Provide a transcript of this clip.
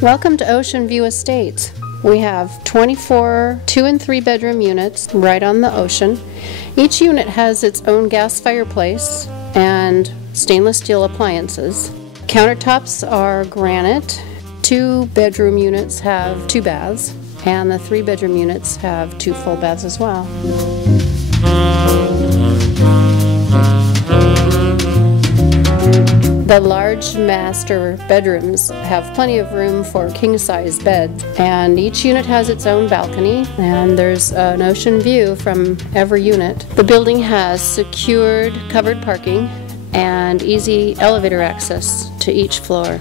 Welcome to Ocean View Estates. We have 24 2- and 3-bedroom units right on the ocean. Each unit has its own gas fireplace and stainless steel appliances. Countertops are granite. 2-bedroom units have 2 baths, and the 3-bedroom units have 2 full baths as well. The large master bedrooms have plenty of room for king-size beds, and each unit has its own balcony, and there's an ocean view from every unit. The building has secured covered parking and easy elevator access to each floor.